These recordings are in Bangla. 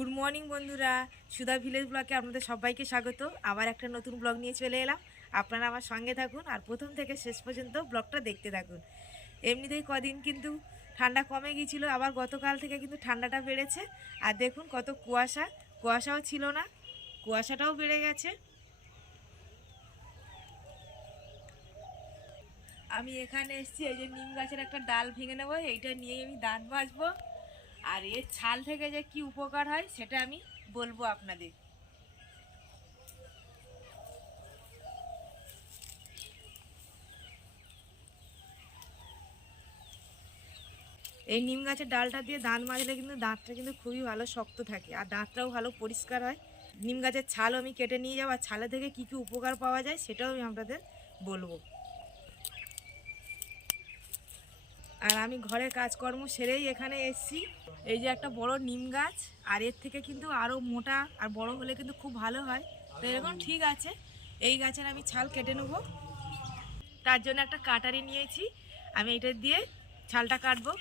গুড মর্নিং বন্ধুরা। সুধা ভিলেজ ব্লগে আপনাদের সবাইকে স্বাগত। আবার একটা নতুন ব্লগ নিয়ে চলে এলাম। আপনারা আমার সঙ্গে থাকুন আর প্রথম থেকে শেষ পর্যন্ত ব্লগটা দেখতে থাকুন। এমনিতেই কদিন কিন্তু ঠান্ডা কমে গিয়েছিল, আবার গতকাল থেকে কিন্তু ঠান্ডাটা বেড়েছে। আর দেখুন কত কুয়াশা। কুয়াশাও ছিল না, কুয়াশাটাও বেড়ে গেছে। আমি এখানে এসেছি, এই যে নিম গাছের একটা ডাল ভেঙে নেব, এইটা নিয়ে আমি দাঁত মাজবো। আর এর ছাল থেকে যে কি উপকার হয় সেটা আমি বলব আপনাদের। এই নিম গাছের ডালটা দিয়ে দাঁত মাজলে কিন্তু দাঁতটা কিন্তু খুবই ভালো শক্ত থাকে আর দাঁতটাও ভালো পরিষ্কার হয়। নিম গাছের ছালও আমি কেটে নিয়ে যাব আর ছালে থেকে কী কী উপকার পাওয়া যায় সেটাও আমি আপনাদের বলব। আর আমি ঘরের কাজকর্ম সেরেই এখানে এসছি। এই যে একটা বড় নিম গাছ, আর এর থেকে কিন্তু আরও মোটা আর বড় হলে কিন্তু খুব ভালো হয়। তো এরকম ঠিক আছে, এই গাছের আমি ছাল কেটে নেব। তার জন্য একটা কাটারি নিয়েছি। আমি এটা দিয়ে ছালটা কাটবো।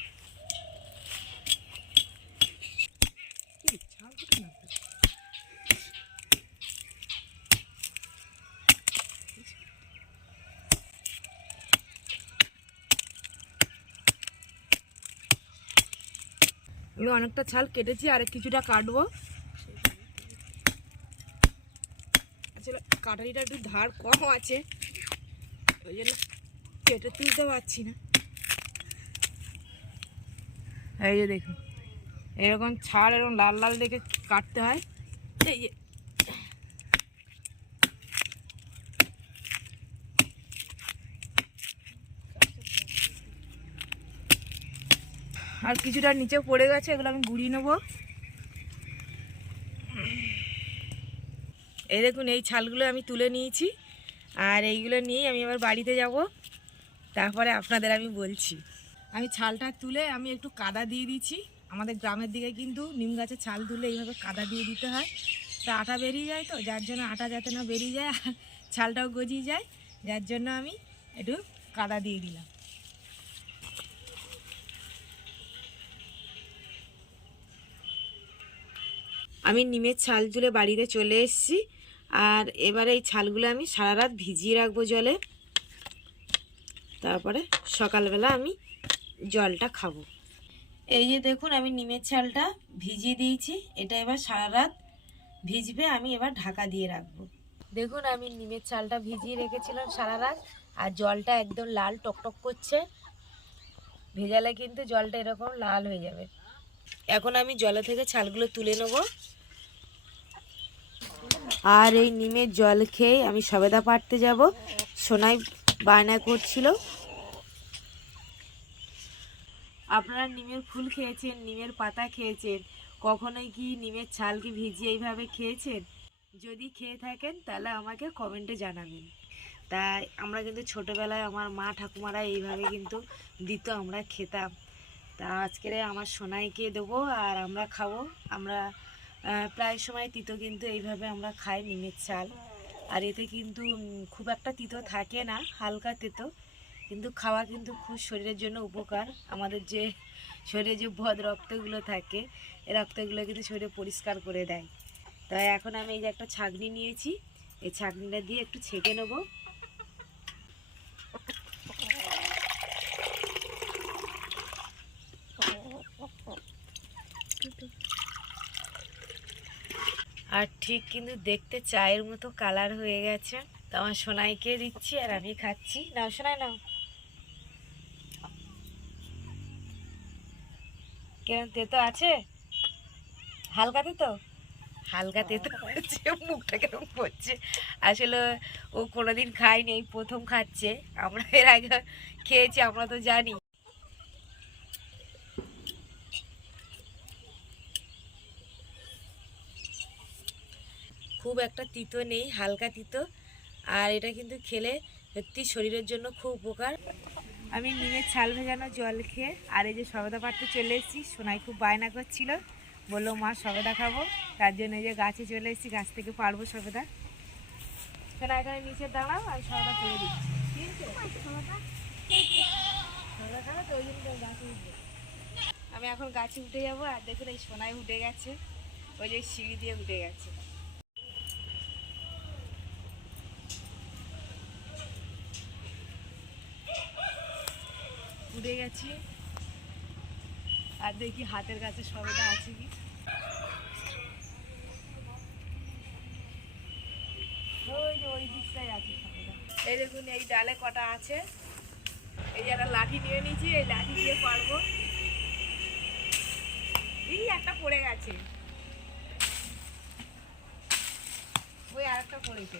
আমি অনেকটা ছাল কেটেছি, আর কিছুটা কাটবো। আসলে কাটারিটা একটু ধার কম আছে, ওই জন্য কেটে তুলতে পারছি না। এই যে দেখুন, এরকম ছাড় এরকম লাল লাল দেখে কাটতে হয়। এই যে আর কিছুটা নিচে পড়ে গেছে, এগুলো আমি গুড়িয়ে নেব। এই দেখুন, এই ছালগুলো আমি তুলে নিয়েছি, আর এইগুলো নিয়ে আমি আবার বাড়িতে যাব। তারপরে আপনাদের আমি বলছি। আমি ছালটা তুলে আমি একটু কাদা দিয়ে দিচ্ছি আমাদের গ্রামের দিকে কিন্তু নিম গাছের ছাল তুলে এইভাবে কাদা দিয়ে দিতে হয়। তা আটা বেরিয়ে যায় তো, যার জন্য আটা যাতে না বেরিয়ে যায়, আর ছালটাও গজিয়ে যায়, যার জন্য আমি একটু কাদা দিয়ে দিলাম। আমি নিমের ছাল তুলে বাড়িতে চলে এসেছি। আর এবারে এই ছালগুলো আমি সারা রাত ভিজিয়ে রাখব জলে। তারপরে সকালবেলা আমি জলটা খাব। এই যে দেখুন, আমি নিমের ছালটা ভিজিয়ে দিয়েছি। এটা এবার সারা রাত ভিজবে, আমি এবার ঢাকা দিয়ে রাখব। দেখুন, আমি নিমের ছালটা ভিজিয়ে রেখেছিলাম সারা রাত। আর জলটা একদম লাল টকটক করছে। ভেজালে কিন্তু জলটা এরকম লাল হয়ে যাবে। এখন আমি জলে থেকে ছালগুলো তুলে নেব। আর এই নিমের জল খেয়ে আমি সবেদা পাড়তে যাব। সোনাই বায়না করছিল। আপনারা নিমের ফুল খেয়েছেন, নিমের পাতা খেয়েছেন। কখনোই কি নিমের ছালকে ভিজিয়ে এইভাবে খেয়েছেন? যদি খেয়ে থাকেন, তাহলে আমাকে কমেন্টে জানাবেন। তাই আমরা কিন্তু ছোটোবেলায় আমার মা ঠাকুমারা এইভাবে কিন্তু দিত, আমরা খেতাম। তা আজকের আমার সোনাইকে দেবো আর আমরা খাব। আমরা প্রায় সময় তিতো কিন্তু এইভাবে আমরা খাই নিমের চাল। আর এতে কিন্তু খুব একটা তিতো থাকে না, হালকা তেতো। কিন্তু খাওয়া কিন্তু খুব শরীরের জন্য উপকার। আমাদের যে শরীরে যে বদ রক্তগুলো থাকে এই রক্তগুলো কিন্তু শরীরে পরিষ্কার করে দেয়। তাই এখন আমি এই যে একটা ছাগনি নিয়েছি। এই ছাগনিটা দিয়ে একটু ছেঁকে নেব। আর ঠিক কিন্তু দেখতে চায়ের মতো কালার হয়ে গেছে। তো আমার সোনাইকে দিচ্ছি আর আমি খাচ্ছি। নাও, সোনাই, নাও। কেন তেতো আছে? হালকা তেতো? হালকা তেতো হচ্ছে মুখটা কেরম পড়ছে আসলে ও কোনোদিন খায়নি প্রথম খাচ্ছে। আমরা এর আগে খেয়েছি, আমরা তো জানি। খুব একটা তিতো নেই, হালকা তিতো। আর এটা কিন্তু খেলে সত্যি শরীরের জন্য খুব উপকার। আমি নিমের ছাল ভেজানো জল খেয়ে আর এই যে সবেদা পাড়তে চলে এসেছি। সোনাই খুব বায়না করছিল। বলল, মা, সবেদা খাব। তার জন্য এই যে গাছে চলে এসেছি, গাছ থেকে পারব সবেদা। সোনা, এখানে নিচে দাঁড়াও আর সবেদা করে দিচ্ছি। আমি এখন গাছে উঠে যাব, আর দেখুন এই সোনাই উঠে গেছে। ওই যে সিঁড়ি দিয়ে উঠে গেছে। উঠে গেছি। আর দেখি হাতের কাছে সবেদা আছে কি। ওই দিকটাই আছে এই দেখুন, এই ডালে কটা আছে। এই যে একটা লাঠি নিয়ে নিয়েছি, এই লাঠি দিয়ে পারব। এই একটা পড়ে গেছে। ওই আরেকটা পড়েছে।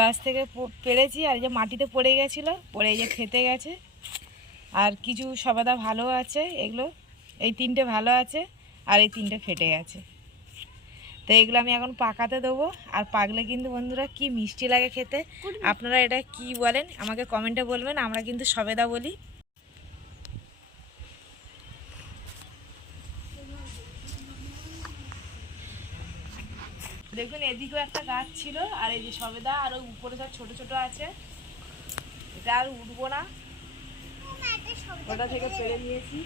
গাছ থেকে পেরেছি আর এই যে মাটিতে পড়ে গেছিল পড়ে এই যে খেতে গেছে। আর কিছু সবাদা ভালো আছে এগুলো এই তিনটে ভালো আছে আর এই তিনটে ফেটে গেছে। তো এগুলো আমি এখন পাকাতে দেবো আর পাকলে কিন্তু বন্ধুরা কি মিষ্টি লাগে খেতে। আপনারা এটা কি বলেন আমাকে কমেন্টে বলবেন আমরা কিন্তু সবেদা বলি। দেখুন এদিকেও একটা গাছ ছিল আর এই যে সবেদা আর ওই উপরে সব ছোট ছোট আছে। এটা আর উঠবো না। ওটা থেকে পেরে নিয়েছি